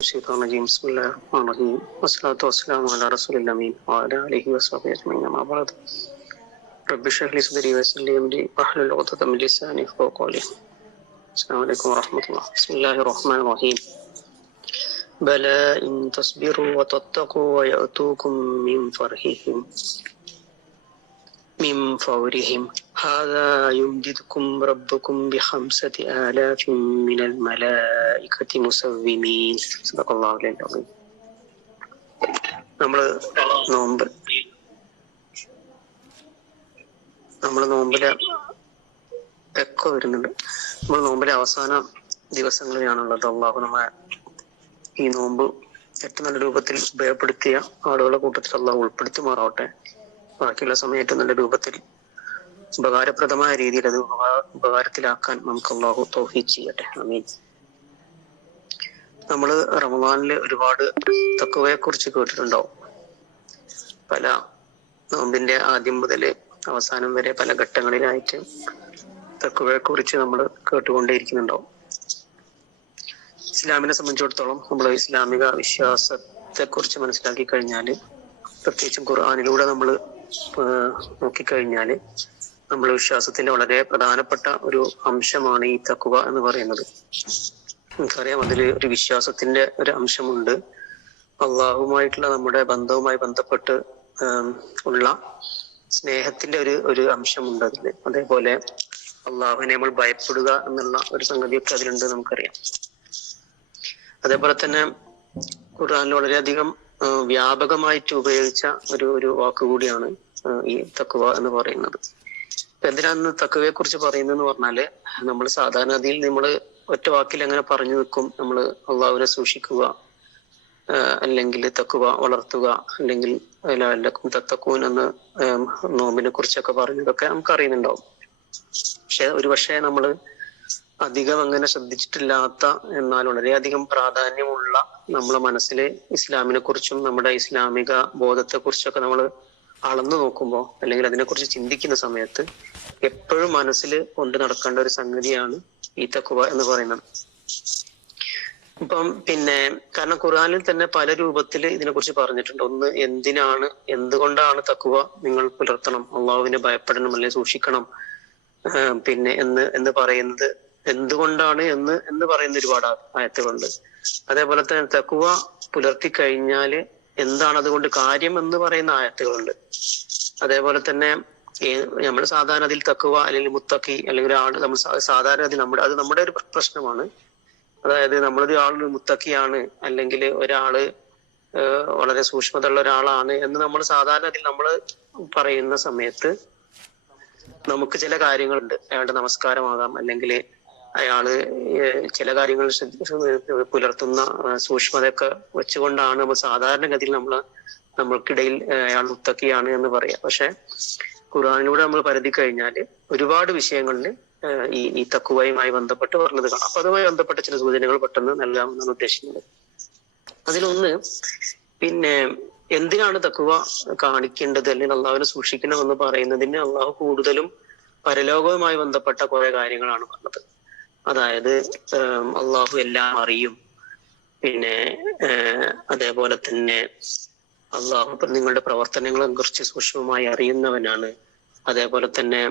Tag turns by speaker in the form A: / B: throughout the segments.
A: الشيطان الرجيم. بسم الله الرحمن الرحيم. والصلاة والسلام على رسول الأمين. وعلى آله وصحبه أجمعين. أما بعد رب اشرح لي صدري ويسر لي أمري. واحلل عقدة من لساني يفقهوا قولي. السلام عليكم ورحمة الله. بسم الله الرحمن الرحيم. بلى إن تصبروا وتتقوا ويأتوكم من فرحهم. من فورهم. هذا يمددكم ربكم بخمسة آلاف من الملائكة مسومين صدق الله العظيم നമ്മള് നോമ്പ് നമ്മള് നോമ്പിലെ എക്കോ വരുന്നുണ്ട് നമ്മൾ നോമ്പിലെ അവസാന ദിവസങ്ങളിലാണുള്ളത് അള്ളാഹു നമ്മെ ഈ നോമ്പ് ഏറ്റവും നല്ല രൂപത്തിൽ ഉപയോഗപ്പെടുത്തിയ ആളുകളുടെ കൂട്ടത്തിൽ അള്ളാഹു ഉൾപ്പെടുത്തുമാറാവട്ടെ ബാക്കിയുള്ള സമയം ഏറ്റവും നല്ല രൂപത്തിൽ ഉപകാരപ്രദമായ രീതിയിൽ അത് ഉപകാ- ഉപകാരത്തിലാക്കാൻ നമുക്ക് അള്ളാഹു തൗഫീഖ് ചെയ്യട്ടെ. അമീൻ നമ്മൾ റമദാനിൽ ഒരുപാട് തക്കുവയെ കുറിച്ച് കേട്ടിട്ടുണ്ടാവും. പല നോമ്പിന്റെ ആദ്യം മുതൽ അവസാനം വരെ പല ഘട്ടങ്ങളിലായിട്ട് തക്കുവയെ കുറിച്ച് നമ്മൾ കേട്ടുകൊണ്ടേയിരിക്കുന്നുണ്ടാവും. ഇസ്ലാമിനെ സംബന്ധിച്ചിടത്തോളം നമ്മൾ ഇസ്ലാമിക വിശ്വാസത്തെ കുറിച്ച് മനസ്സിലാക്കി കഴിഞ്ഞാൽ പ്രത്യേകിച്ചും ഖുർആാനിലൂടെ നമ്മൾ നോക്കിക്കഴിഞ്ഞാൽ നമ്മുടെ വിശ്വാസത്തിന്റെ വളരെ പ്രധാനപ്പെട്ട ഒരു അംശമാണ് ഈ തക്കുവ എന്ന് പറയുന്നത്. നമുക്കറിയാം അതിൽ ഒരു വിശ്വാസത്തിന്റെ ഒരു അംശമുണ്ട്. അള്ളാഹുമായിട്ടുള്ള നമ്മുടെ ബന്ധവുമായി ബന്ധപ്പെട്ട് ഉള്ള സ്നേഹത്തിന്റെ ഒരു ഒരു അംശമുണ്ട് അതിൽ അതേപോലെ അള്ളാഹുവിനെ നമ്മൾ ഭയപ്പെടുക എന്നുള്ള ഒരു സംഗതിയൊക്കെ അതിലുണ്ട് നമുക്കറിയാം. അതേപോലെ തന്നെ ഖുർആനിൽ വളരെയധികം വ്യാപകമായിട്ട് ഉപയോഗിച്ച ഒരു ഒരു വാക്കുകൂടിയാണ് ഈ തക്കുവ എന്ന് പറയുന്നത്. എന്തിനാണ് തക്കവയെ കുറിച്ച് പറയുന്നതെന്ന് പറഞ്ഞാൽ നമ്മൾ സാധാരണ ഗതിയിൽ നമ്മൾ ഒറ്റ വാക്കിൽ അങ്ങനെ പറഞ്ഞു നിൽക്കും? നമ്മൾ അള്ളാഹുവിനെ സൂക്ഷിക്കുക അല്ലെങ്കിൽ തക്കുവ വളർത്തുക അല്ലെങ്കിൽ ലക്കും തത്തക്കൂൻ എന്ന് നോമ്പിനെ കുറിച്ചൊക്കെ പറഞ്ഞതൊക്കെ നമുക്ക് അറിയുന്നുണ്ടാവും പക്ഷെ ഒരുപക്ഷെ നമ്മൾ അധികം അങ്ങനെ ശ്രദ്ധിച്ചിട്ടില്ലാത്ത എന്നാൽ വളരെയധികം പ്രാധാന്യമുള്ള നമ്മളെ മനസ്സിലെ ഇസ്ലാമിനെ കുറിച്ചും നമ്മുടെ ഇസ്ലാമിക ബോധത്തെ കുറിച്ചൊക്കെ നമ്മൾ അളന്നു നോക്കുമ്പോൾ അല്ലെങ്കിൽ അതിനെക്കുറിച്ച് ചിന്തിക്കുന്ന സമയത്ത് എപ്പോഴും മനസ്സിൽ കൊണ്ട് നടക്കേണ്ട ഒരു സംഗതിയാണ് ഈ തക്കുവ എന്ന് പറയുന്നത്. ഇപ്പം പിന്നെ കാരണം ഖുർആനിൽ തന്നെ പല രൂപത്തിൽ ഇതിനെക്കുറിച്ച് പറഞ്ഞിട്ടുണ്ട്. ഒന്ന് എന്തിനാണ് എന്തുകൊണ്ടാണ് തക്കുവ നിങ്ങൾ പുലർത്തണം? അള്ളാഹുവിനെ ഭയപ്പെടണം അല്ലെങ്കിൽ സൂക്ഷിക്കണം? പിന്നെ എന്ന് എന്ന് പറയുന്നത് എന്തുകൊണ്ടാണ് എന്ന് എന്ന് പറയുന്ന ഒരുപാട് ആയത്തുകളുണ്ട്. അതേപോലെ തന്നെ തക്കുവ പുലർത്തി കഴിഞ്ഞാൽ എന്താണ് അതുകൊണ്ട് കാര്യം എന്ന് പറയുന്ന ആയത്തുകളുണ്ട്. അതേപോലെ തന്നെ നമ്മൾ സാധാരണ അതിൽ തക്കുവ അല്ലെങ്കിൽ മുത്തക്കി അല്ലെങ്കിൽ ഒരാൾ നമ്മൾ സാധാരണ അതിൽ നമ്മുടെ അത് നമ്മുടെ ഒരു പ്രശ്നമാണ്. അതായത് നമ്മളൊരു ആൾ മുത്തക്കിയാണ് അല്ലെങ്കിൽ ഒരാൾ വളരെ സൂക്ഷ്മത ഉള്ള ഒരാളാണ് എന്ന് നമ്മൾ സാധാരണ അതിൽ നമ്മൾ പറയുന്ന സമയത്ത് നമുക്ക് ചില കാര്യങ്ങളുണ്ട്. അയാളുടെ നമസ്കാരമാകാം അല്ലെങ്കിൽ അയാൾ ചില കാര്യങ്ങൾ പുലർത്തുന്ന സൂക്ഷ്മതയൊക്കെ വെച്ചുകൊണ്ടാണ് നമ്മൾ സാധാരണഗതിയിൽ നമ്മൾ നമ്മൾക്കിടയിൽ അയാൾ മുത്തക്കിയാണ് എന്ന് പറയാം. പക്ഷെ ഖുർആാനിലൂടെ നമ്മൾ പരതി കഴിഞ്ഞാൽ ഒരുപാട് വിഷയങ്ങളിൽ ഈ ഈ തക്കുവയുമായി ബന്ധപ്പെട്ട് പറഞ്ഞത് കാണാം. അപ്പൊ അതുമായി ബന്ധപ്പെട്ട ചില സൂചനകൾ പെട്ടെന്ന് നൽകാമെന്നാണ് ഉദ്ദേശിക്കുന്നത്. അതിലൊന്ന് പിന്നെ എന്തിനാണ് തക്കുവ കാണിക്കേണ്ടത് അല്ലെങ്കിൽ അള്ളാഹുവിനെ സൂക്ഷിക്കണമെന്ന് പറയുന്നതിന് അള്ളാഹു കൂടുതലും പരലോകവുമായി ബന്ധപ്പെട്ട കുറെ കാര്യങ്ങളാണ് പറഞ്ഞത്. അതായത് അള്ളാഹു എല്ലാം അറിയും. പിന്നെ അതേപോലെ തന്നെ അള്ളാഹു നിങ്ങളുടെ പ്രവർത്തനങ്ങളെ കുറിച്ച് സൂക്ഷ്മമായി അറിയുന്നവനാണ്. അതേപോലെ തന്നെ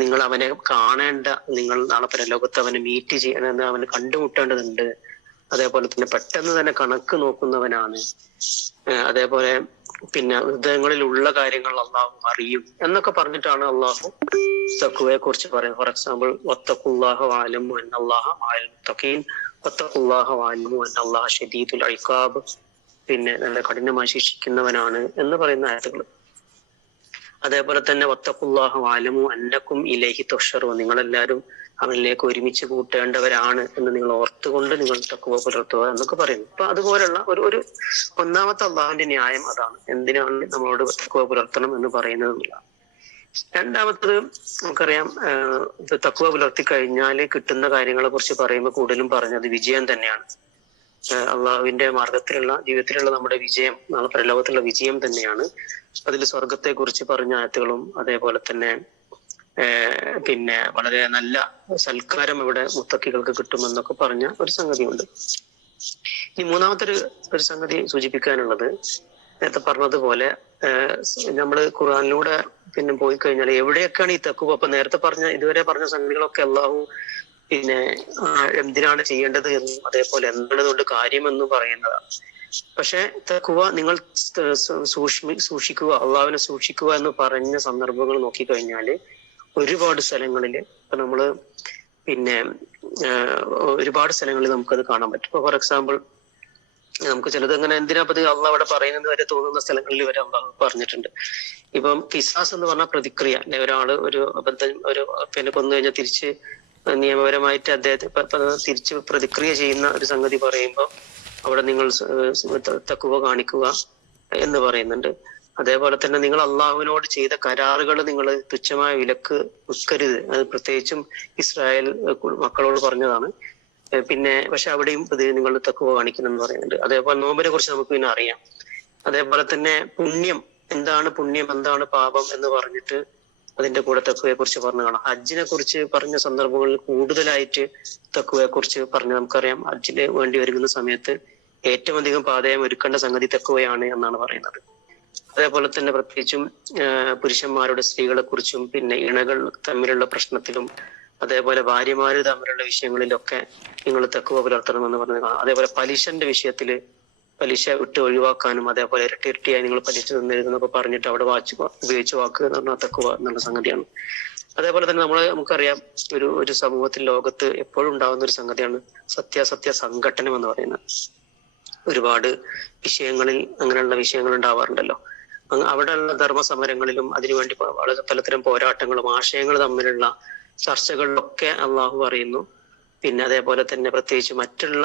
A: നിങ്ങൾ അവനെ കാണേണ്ട നിങ്ങൾ നാളെ പരലോകത്ത് അവനെ മീറ്റ് ചെയ്യണമെന്ന് അവന് കണ്ടുമുട്ടേണ്ടതുണ്ട്. അതേപോലെ തന്നെ പെട്ടെന്ന് തന്നെ കണക്ക് നോക്കുന്നവനാണ്. അതേപോലെ പിന്നെ ഹൃദയങ്ങളിലുള്ള കാര്യങ്ങൾ അള്ളാഹു അറിയും എന്നൊക്കെ പറഞ്ഞിട്ടാണ് അള്ളാഹു തക്കുവയെ കുറിച്ച് പറയുന്നത്. ഫോർ എക്സാമ്പിൾ വത്തഖുല്ലാഹ വാലമു അന്നല്ലാഹ ആലും തഖീൻ വത്തഖുല്ലാഹ വാലമു അന്നല്ലാഹ ഷദീദുൽ ഇഖാബ് പിന്നെ നല്ല കഠിനമായി ശിക്ഷിക്കുന്നവനാണ് എന്ന് പറയുന്ന ആയത്തുകൾ അതേപോലെ തന്നെ വത്തക്കുല്ലാഹു വാലമു അന്നക്കും ഇലൈഹി തുഷറു നിങ്ങളെല്ലാവരും അവനിലേക്ക് ഒരുമിച്ച് കൂട്ടേണ്ടവരാണ് എന്ന് നിങ്ങൾ ഓർത്തുകൊണ്ട് നിങ്ങൾ തക്കുവ പുലർത്തുക എന്നൊക്കെ പറയുന്നു. അപ്പൊ അതുപോലുള്ള ഒരു ഒരു ഒന്നാമത്തെ അള്ളാഹുവിന്റെ ന്യായം അതാണ്. എന്തിനാണ് നമ്മളോട് തക്കുവ പുലർത്തണം എന്ന് പറയുന്നത് രണ്ടാമത്തത് നമുക്കറിയാം തക്കുവ പുലർത്തി കഴിഞ്ഞാൽ കിട്ടുന്ന കാര്യങ്ങളെ കുറിച്ച് പറയുമ്പോൾ കൂടുതലും പറഞ്ഞത് വിജയം തന്നെയാണ്. അള്ളാഹുവിന്റെ മാർഗത്തിലുള്ള ജീവിതത്തിലുള്ള നമ്മുടെ വിജയം നാളെ പ്രലോകത്തിലുള്ള വിജയം തന്നെയാണ്. അതിൽ സ്വർഗത്തെ കുറിച്ച് പറഞ്ഞ ആയത്തുകളും അതേപോലെ തന്നെ പിന്നെ വളരെ നല്ല സൽക്കാരം ഇവിടെ മുത്തക്കികൾക്ക് കിട്ടുമെന്നൊക്കെ പറഞ്ഞ ഒരു സംഗതിയുണ്ട്. ഈ മൂന്നാമത്തെ ഒരു സംഗതി സൂചിപ്പിക്കാനുള്ളത് നേരത്തെ പറഞ്ഞതുപോലെ നമ്മൾ ഖുർആാനിലൂടെ പിന്നെ പോയി കഴിഞ്ഞാൽ എവിടെയൊക്കെയാണ് ഈ തക്കുവ അപ്പൊ നേരത്തെ പറഞ്ഞ ഇതുവരെ പറഞ്ഞ സംഗതികളൊക്കെ അള്ളാഹു പിന്നെ എന്തിനാണ് ചെയ്യേണ്ടത് എന്നും അതേപോലെ എന്തുള്ളതുകൊണ്ട് കാര്യമെന്ന് പറയുന്നതാണ്. പക്ഷെ തക്കുവ നിങ്ങൾ സൂക്ഷ്മി സൂക്ഷിക്കുക അള്ളാവിനെ സൂക്ഷിക്കുക എന്ന് പറഞ്ഞ സന്ദർഭങ്ങൾ നോക്കിക്കഴിഞ്ഞാൽ ഒരുപാട് സ്ഥലങ്ങളിൽ ഇപ്പൊ നമ്മൾ പിന്നെ ഒരുപാട് സ്ഥലങ്ങളിൽ നമുക്കത് കാണാൻ പറ്റും. ഇപ്പൊ ഫോർ എക്സാമ്പിൾ നമുക്ക് ചിലത് അങ്ങനെ എന്തിനാ പതി അള്ള അവിടെ പറയുന്നത് വരെ തോന്നുന്ന സ്ഥലങ്ങളിൽ വരെ അള്ളാഹ് പറഞ്ഞിട്ടുണ്ട്. ഇപ്പം കിസാസ് എന്ന് പറഞ്ഞ പ്രതിക്രിയ. ഒരാൾ ഒരു അബദ്ധം ഒരു പിന്നെ കൊന്നു കഴിഞ്ഞാൽ തിരിച്ച് നിയമപരമായിട്ട് അദ്ദേഹത്തെ തിരിച്ച് പ്രതിക്രിയ ചെയ്യുന്ന ഒരു സംഗതി പറയുമ്പോൾ അവിടെ നിങ്ങൾ തക്കുവ കാണിക്കുക എന്ന് പറയുന്നുണ്ട്. അതേപോലെ തന്നെ നിങ്ങൾ അള്ളാഹുവിനോട് ചെയ്ത കരാറുകൾ നിങ്ങൾ തുച്ഛമായ വിലക്ക് വിൽക്കരുത് അത് പ്രത്യേകിച്ചും ഇസ്രായേൽ മക്കളോട് പറഞ്ഞതാണ്. പിന്നെ പക്ഷെ അവിടെയും ഇത് നിങ്ങൾ തക്കുവ കാണിക്കണം എന്ന് പറയുന്നുണ്ട്. അതേപോലെ നോമ്പിനെ കുറിച്ച് നമുക്ക് പിന്നെ അറിയാം. അതേപോലെ തന്നെ പുണ്യം എന്താണ് പുണ്യം എന്താണ് പാപം എന്ന് പറഞ്ഞിട്ട് അതിന്റെ കൂടെ തക്കുവയെ കുറിച്ച് പറഞ്ഞു കാണാം. ഹജ്ജിനെ കുറിച്ച് പറഞ്ഞ സന്ദർഭങ്ങളിൽ കൂടുതലായിട്ട് തക്കുവയെ കുറിച്ച് പറഞ്ഞ് നമുക്കറിയാം. ഹജ്ജിന് വേണ്ടി ഒരുങ്ങുന്ന സമയത്ത് ഏറ്റവും അധികം പാതയം ഒരുക്കേണ്ട സംഗതി തക്കുവയാണ് എന്നാണ് പറയുന്നത്. അതേപോലെ തന്നെ പ്രത്യേകിച്ചും പുരുഷന്മാരുടെ സ്ത്രീകളെ കുറിച്ചും പിന്നെ ഇണകൾ തമ്മിലുള്ള പ്രശ്നത്തിലും അതേപോലെ ഭാര്യമാര് തമ്മിലുള്ള വിഷയങ്ങളിലൊക്കെ നിങ്ങൾ തെക്കുവ പുലർത്തണമെന്ന് പറഞ്ഞു അതേപോലെ പലിശന്റെ വിഷയത്തിൽ പലിശ വിട്ട് ഒഴിവാക്കാനും അതേപോലെ ഇരട്ടി ഇരട്ടിയായി നിങ്ങൾ പലിശ തന്നിരുന്നൊക്കെ പറഞ്ഞിട്ട് അവിടെ വാച്ച് ഉപയോഗിച്ച് വാക്ക് എന്ന് പറഞ്ഞാൽ തക്കുക എന്നുള്ള സംഗതിയാണ്. അതേപോലെ തന്നെ നമ്മൾ നമുക്കറിയാം ഒരു ഒരു സമൂഹത്തിൽ ലോകത്ത് എപ്പോഴും ഉണ്ടാകുന്ന ഒരു സംഗതിയാണ് സത്യാസത്യ സംഘട്ടനം എന്ന് പറയുന്നത്. ഒരുപാട് വിഷയങ്ങളിൽ അങ്ങനെയുള്ള വിഷയങ്ങൾ ഉണ്ടാവാറുണ്ടല്ലോ. അവിടെയുള്ള ധർമ്മ സമരങ്ങളിലും അതിനുവേണ്ടി വളരെ പലതരം പോരാട്ടങ്ങളും ആശയങ്ങൾ തമ്മിലുള്ള ചർച്ചകളിലൊക്കെ അള്ളാഹു പറയുന്നു. പിന്നെ അതേപോലെ തന്നെ പ്രത്യേകിച്ച് മറ്റുള്ള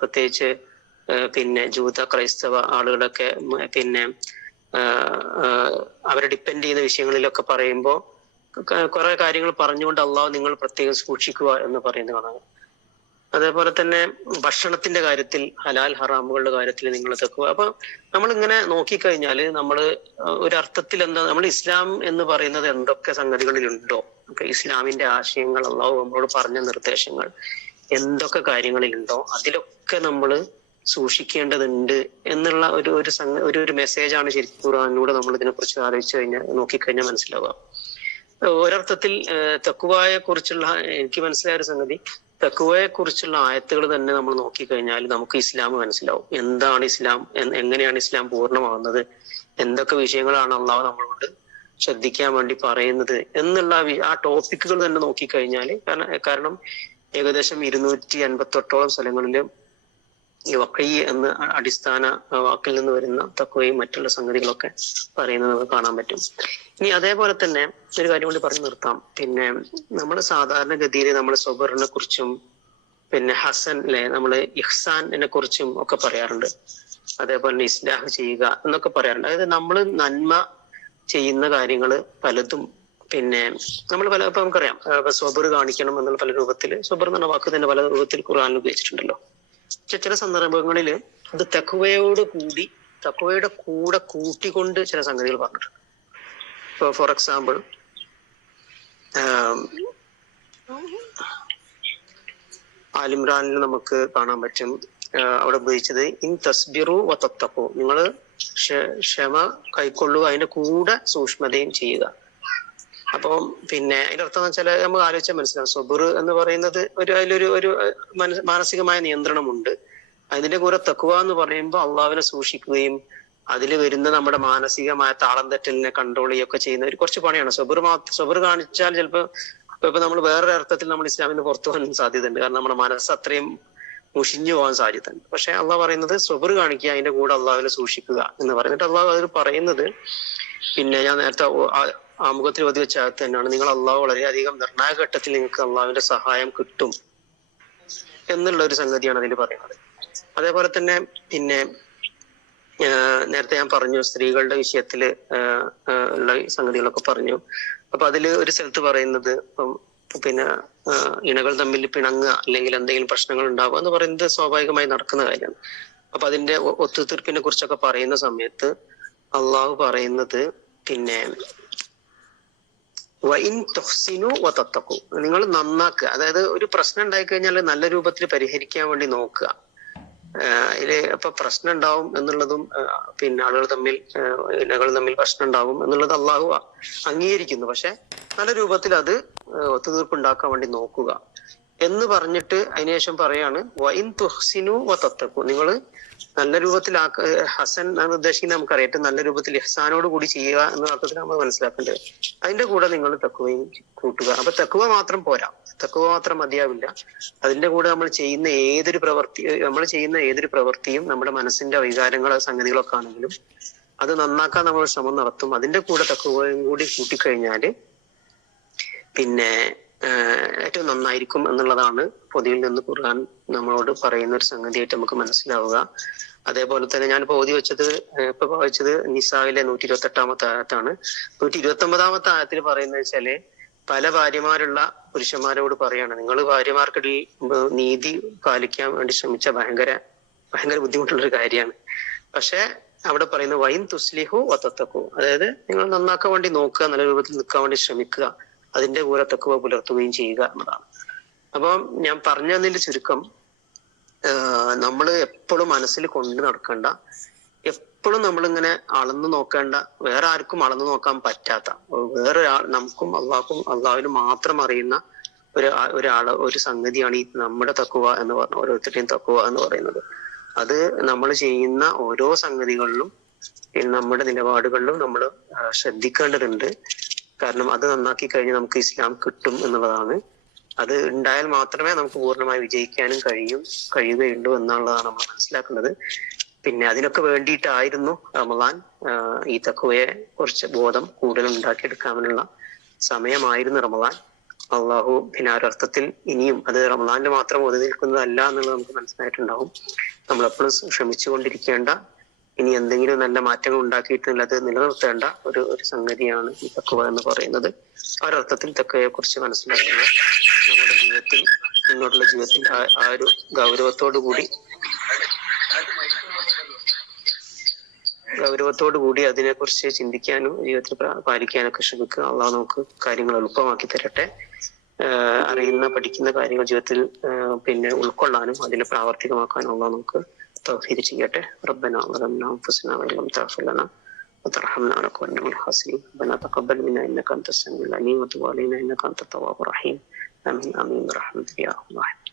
A: പ്രത്യേകിച്ച് പിന്നെ ജൂത ക്രൈസ്തവ ആളുകളൊക്കെ പിന്നെ അവരെ ഡിപ്പെൻഡ് ചെയ്യുന്ന വിഷയങ്ങളിലൊക്കെ പറയുമ്പോൾ കുറെ കാര്യങ്ങൾ പറഞ്ഞുകൊണ്ട് അള്ളാഹു നിങ്ങൾ പ്രത്യേകം സൂക്ഷിക്കുക എന്ന് പറയുന്നത് കാണാം. അതേപോലെ തന്നെ ഭക്ഷണത്തിന്റെ കാര്യത്തിൽ ഹലാൽ ഹറാമുകളുടെ കാര്യത്തിൽ നിങ്ങൾ തെക്കുക അപ്പൊ നമ്മൾ ഇങ്ങനെ നോക്കിക്കഴിഞ്ഞാൽ നമ്മൾ ഒരു അർത്ഥത്തിൽ എന്താ നമ്മൾ ഇസ്ലാം എന്ന് പറയുന്നത് എന്തൊക്കെ സംഗതികളിലുണ്ടോ? ഒക്കെ ഇസ്ലാമിന്റെ ആശയങ്ങൾ അള്ളാഹു നമ്മളോട് പറഞ്ഞ നിർദ്ദേശങ്ങൾ എന്തൊക്കെ കാര്യങ്ങളിലുണ്ടോ? അതിലൊക്കെ നമ്മൾ സൂക്ഷിക്കേണ്ടതുണ്ട് എന്നുള്ള ഒരു ഒരു സംഗ ഒരു ഒരു മെസ്സേജാണ് ശരിക്കും ഖുറാനിലൂടെ നമ്മൾ ഇതിനെക്കുറിച്ച് ആലോചിച്ച് കഴിഞ്ഞാൽ നോക്കിക്കഴിഞ്ഞാൽ മനസ്സിലാവുക. ഒരർത്ഥത്തിൽ തക്കുവായെ കുറിച്ചുള്ള എനിക്ക് മനസ്സിലായ ഒരു സംഗതി തക്കുവയെ കുറിച്ചുള്ള ആയത്തുകൾ തന്നെ നമ്മൾ നോക്കിക്കഴിഞ്ഞാൽ നമുക്ക് ഇസ്ലാം മനസ്സിലാവും. എന്താണ് ഇസ്ലാം എങ്ങനെയാണ് ഇസ്ലാം പൂർണമാവുന്നത് എന്തൊക്കെ വിഷയങ്ങളാണ് അള്ളാഹു നമ്മളോട് ശ്രദ്ധിക്കാൻ വേണ്ടി പറയുന്നത് എന്നുള്ള ആ ടോപ്പിക്കുകൾ തന്നെ നോക്കിക്കഴിഞ്ഞാൽ കാരണം കാരണം ഏകദേശം ഇരുന്നൂറ്റി അൻപത്തെട്ടോളം സ്ഥലങ്ങളിൽ ഈ വക്കൈ എന്ന അടിസ്ഥാന വാക്കിൽ നിന്ന് വരുന്ന തക്കവയും മറ്റുള്ള സംഗതികളൊക്കെ പറയുന്നത് നമുക്ക് കാണാൻ പറ്റും. ഇനി അതേപോലെ തന്നെ ഒരു കാര്യം കൂടി പറഞ്ഞു നിർത്താം. പിന്നെ നമ്മൾ സാധാരണഗതിയിൽ നമ്മൾ സ്വബറിനെ കുറിച്ചും പിന്നെ ഹസൻ അല്ലെ നമ്മൾ ഇഹ്സാനെ കുറിച്ചും ഒക്കെ പറയാറുണ്ട്. അതേപോലെ തന്നെ ഇസ്ലാഹ് ചെയ്യുക എന്നൊക്കെ പറയാറുണ്ട്. അതായത് നമ്മൾ നന്മ ചെയ്യുന്ന കാര്യങ്ങൾ പലതും പിന്നെ നമ്മൾ പല ഇപ്പൊ നമുക്കറിയാം സ്വബർ കാണിക്കണം എന്നുള്ള പല രൂപത്തിൽ സ്വബർ എന്ന വാക്ക് തന്നെ പല രൂപത്തിൽ ഖുർആനിൽ ഉപയോഗിച്ചിട്ടുണ്ടല്ലോ. ചില സന്ദർഭങ്ങളിൽ അത് തക്കുവയോട് കൂടി തക്കുവയുടെ കൂടെ കൂട്ടിക്കൊണ്ട് ചില സംഗതികൾ പറഞ്ഞിട്ടുണ്ട്. ഇപ്പൊ ഫോർ എക്സാമ്പിൾ ആലിമ്രാനിൽ നമുക്ക് കാണാൻ പറ്റും. അവിടെ ഉപയോഗിച്ചത് ഇൻ തസ്ബിറു വ തത്തഖു. നിങ്ങൾ ക്ഷമ കൈക്കൊള്ളുക അതിന്റെ കൂടെ സൂക്ഷ്മതയും ചെയ്യുക. അപ്പം പിന്നെ അതിന്റെ അർത്ഥം എന്ന് വെച്ചാൽ നമ്മൾ ആലോചിച്ചാൽ മനസ്സിലാവും. സബുർ എന്ന് പറയുന്നത് ഒരു അതിലൊരു ഒരു മനസ് മാനസികമായ നിയന്ത്രണമുണ്ട്. അതിന്റെ കൂടെ തക്കുവ എന്ന് പറയുമ്പോൾ അള്ളാവിനെ സൂക്ഷിക്കുകയും അതിൽ വരുന്ന നമ്മുടെ മാനസികമായ താളം തെറ്റലിനെ കൺട്രോൾ ചെയ്യുകയൊക്കെ ചെയ്യുന്ന ഒരു കുറച്ച് പണിയാണ്. സബുർ മാത്രം സബുർ കാണിച്ചാൽ ചിലപ്പോൾ ഇപ്പൊ നമ്മൾ വേറൊരു അർത്ഥത്തിൽ നമ്മൾ ഇസ്ലാമിന് പുറത്തു പോകാൻ സാധ്യതയുണ്ട്. കാരണം നമ്മുടെ മനസ്സ് അത്രയും മുഷിഞ്ഞു പോകാൻ സാധ്യതയുണ്ട്. പക്ഷെ അള്ളാഹ് പറയുന്നത് സബുർ കാണിക്കുക അതിന്റെ കൂടെ അള്ളാഹുവിനെ സൂക്ഷിക്കുക എന്ന് പറഞ്ഞിട്ട് അള്ളാഹ് അതിൽ പറയുന്നത് പിന്നെ ഞാൻ നേരത്തെ ആമുഖത്തിൽ ഒതി വെച്ച തന്നെയാണ്. നിങ്ങൾ അള്ളാഹു വളരെയധികം നിർണായക ഘട്ടത്തിൽ നിങ്ങൾക്ക് അള്ളാഹുവിന്റെ സഹായം കിട്ടും എന്നുള്ള ഒരു സംഗതിയാണ് അതിൽ പറയുന്നത്. അതേപോലെ തന്നെ പിന്നെ നേരത്തെ ഞാൻ പറഞ്ഞു സ്ത്രീകളുടെ വിഷയത്തിൽ ഉള്ള സംഗതികളൊക്കെ പറഞ്ഞു. അപ്പൊ അതിൽ ഒരു സ്ഥലത്ത് പറയുന്നത് പിന്നെ ഇണകൾ തമ്മിൽ പിണങ്ങുക അല്ലെങ്കിൽ എന്തെങ്കിലും പ്രശ്നങ്ങൾ ഉണ്ടാവുക എന്ന് പറയുന്നത് സ്വാഭാവികമായി നടക്കുന്ന കാര്യമാണ്. അപ്പൊ അതിന്റെ ഒത്തുതീർപ്പിനെ കുറിച്ചൊക്കെ പറയുന്ന സമയത്ത് അള്ളാഹു പറയുന്നത് പിന്നെ വൈൻ തൊഹ്സിനു വത്തക്കു നിങ്ങൾ നന്നാക്കുക. അതായത് ഒരു പ്രശ്നം ഉണ്ടായി കഴിഞ്ഞാൽ നല്ല രൂപത്തിൽ പരിഹരിക്കാൻ വേണ്ടി നോക്കുക. ഇതിൽ ഇപ്പൊ പ്രശ്നം ഉണ്ടാവും എന്നുള്ളതും പിന്നെ ആളുകൾ തമ്മിൽ ഇനകൾ തമ്മിൽ പ്രശ്നം ഉണ്ടാവും എന്നുള്ളത് അള്ളാഹു അംഗീകരിക്കുന്നു. പക്ഷെ നല്ല രൂപത്തിൽ അത് ഒത്തുതീർപ്പ് ഉണ്ടാക്കാൻ വേണ്ടി നോക്കുക. എന്ന് പറഞ്ഞിട്ട് അതിനുശേഷം പറയാണ് വൈൻ തുഹ്സിനു വ തത്തക്കു നിങ്ങൾ നല്ല രൂപത്തിൽ ഹസൻ എന്ന് ഉദ്ദേശിക്കുന്നത് നമുക്കറിയാം. ഏറ്റവും നല്ല രൂപത്തിൽ ഹസാനോട് കൂടി ചെയ്യുക എന്ന അർത്ഥത്തിൽ നമ്മൾ മനസ്സിലാക്കേണ്ടത്. അതിന്റെ കൂടെ നിങ്ങൾ തക്കുവയും കൂട്ടുക. അപ്പൊ തക്കുവ മാത്രം പോരാ. തക്കുവ മാത്രം മതിയാവില്ല. അതിന്റെ കൂടെ നമ്മൾ ചെയ്യുന്ന ഏതൊരു പ്രവൃത്തി നമ്മൾ ചെയ്യുന്ന ഏതൊരു പ്രവൃത്തിയും നമ്മുടെ മനസ്സിന്റെ വികാരങ്ങളോ സംഗതികളൊക്കെ ആണെങ്കിലും അത് നന്നാക്കാൻ നമ്മൾ ശ്രമം നടത്തും. അതിന്റെ കൂടെ തക്കുവയും കൂടി കൂട്ടിക്കഴിഞ്ഞാൽ പിന്നെ ഏറ്റവും നന്നായിരിക്കും എന്നുള്ളതാണ് പൊതുവിൽ നിന്ന് ഖുർആൻ നമ്മളോട് പറയുന്ന ഒരു സംഗതിയായിട്ട് നമുക്ക് മനസ്സിലാവുക. അതേപോലെ തന്നെ ഞാനിപ്പോ ഓതി വെച്ചത് ഇപ്പൊ വായിച്ചത് നിസാവിലെ നൂറ്റി ഇരുപത്തി എട്ടാമത്തെ ആയത്താണ്. നൂറ്റി ഇരുപത്തി ഒമ്പതാമത്തെ ആയത്തിൽ പറയുന്നത് വെച്ചാൽ പല ഭാര്യമാരുള്ള പുരുഷന്മാരോട് പറയാണ് നിങ്ങൾ ഭാര്യമാർക്കിടയിൽ നീതി പാലിക്കാൻ വേണ്ടി ശ്രമിച്ച ഭയങ്കര ഭയങ്കര ബുദ്ധിമുട്ടുള്ള ഒരു കാര്യമാണ്. പക്ഷെ അവിടെ പറയുന്ന വൈൻ തുസ്ലിഹു വത്തത്തക്കു അതായത് നിങ്ങൾ നന്നാക്കാൻ വേണ്ടി നോക്കുക നല്ല രൂപത്തിൽ നിൽക്കാൻ വേണ്ടി ശ്രമിക്കുക. അതിന്റെ കൂടെ തക്കുവ പുലർത്തുകയും ചെയ്യുക എന്നതാണ്. അപ്പം ഞാൻ പറഞ്ഞതിന്റെ ചുരുക്കം നമ്മൾ എപ്പോഴും മനസ്സിൽ കൊണ്ടു നടക്കേണ്ട എപ്പോഴും നമ്മളിങ്ങനെ അളന്നു നോക്കേണ്ട വേറെ ആർക്കും അളന്നു നോക്കാൻ പറ്റാത്ത വേറൊരാൾ നമുക്കും അള്ളാഹ്ക്കും അള്ളാഹുവിന് മാത്രം അറിയുന്ന ഒരു ഒരാൾ ഒരു സംഗതിയാണ് ഈ നമ്മുടെ തക്കുവ എന്ന് പറഞ്ഞ ഓരോരുത്തരുടെയും തക്കുവ എന്ന് പറയുന്നത്. അത് നമ്മൾ ചെയ്യുന്ന ഓരോ സംഗതികളിലും നമ്മുടെ നിലപാടുകളിലും നമ്മൾ ശ്രദ്ധിക്കേണ്ടതുണ്ട്. കാരണം അത് നന്നാക്കി കഴിഞ്ഞ് നമുക്ക് ഇസ്ലാം കിട്ടും എന്നുള്ളതാണ്. അത് ഉണ്ടായാൽ മാത്രമേ നമുക്ക് പൂർണമായി വിജയിക്കാനും കഴിയും കഴിയുകയുള്ളൂ എന്നുള്ളതാണ് നമ്മൾ മനസ്സിലാക്കുന്നത്. പിന്നെ അതിനൊക്കെ വേണ്ടിയിട്ടായിരുന്നു റമദാൻ ഈ തക്കുവയെ കുറിച്ച് ബോധം കൂടുതൽ ഉണ്ടാക്കിയെടുക്കാനുള്ള സമയമായിരുന്നു റമദാൻ. അള്ളാഹു പിന്നെ ഒരർത്ഥത്തിൽ ഇനിയും അത് റമദാനിൽ മാത്രം ഒതുങ്ങി നിൽക്കുന്നതല്ല എന്നുള്ളത് നമുക്ക് മനസ്സിലായിട്ടുണ്ടാവും. നമ്മളെപ്പോഴും ശ്രമിച്ചുകൊണ്ടിരിക്കേണ്ട ഇനി എന്തെങ്കിലും നല്ല മാറ്റങ്ങൾ ഉണ്ടാക്കിയിട്ടുള്ളത് നിലനിർത്തേണ്ട ഒരു ഒരു സംഗതിയാണ് ഈ തക്കുവ എന്ന് പറയുന്നത്. ഒരർത്ഥത്തിൽ തക്കവയെ കുറിച്ച് മനസ്സിലാക്കുക. നമ്മുടെ ജീവിതത്തിൽ മുന്നോട്ടുള്ള ജീവിതത്തിൽ ആ ഒരു ഗൗരവത്തോടു കൂടി ഗൗരവത്തോടു കൂടി അതിനെക്കുറിച്ച് ചിന്തിക്കാനും ജീവിതത്തിൽ പാലിക്കാനൊക്കെ ശ്രമിക്കുക. അള്ളാഹ് നമുക്ക് കാര്യങ്ങൾ എളുപ്പമാക്കി തരട്ടെ. അറിയുന്ന പഠിക്കുന്ന കാര്യങ്ങൾ ജീവിതത്തിൽ പിന്നെ ഉൾക്കൊള്ളാനും അതിനെ പ്രാവർത്തികമാക്കാനും അള്ളാഹ് നമുക്ക് തൗഫീദ് ചെയ്യട്ടെ ربنا ظلمنا انفسنا وان لم تغفر لنا وترحمنا لنكونن من الخاسرين ربنا تقبل منا انك انت السميع العليم وتب علينا انك انت التواب الرحيم امين امين برحمتك يا ارحم الراحمين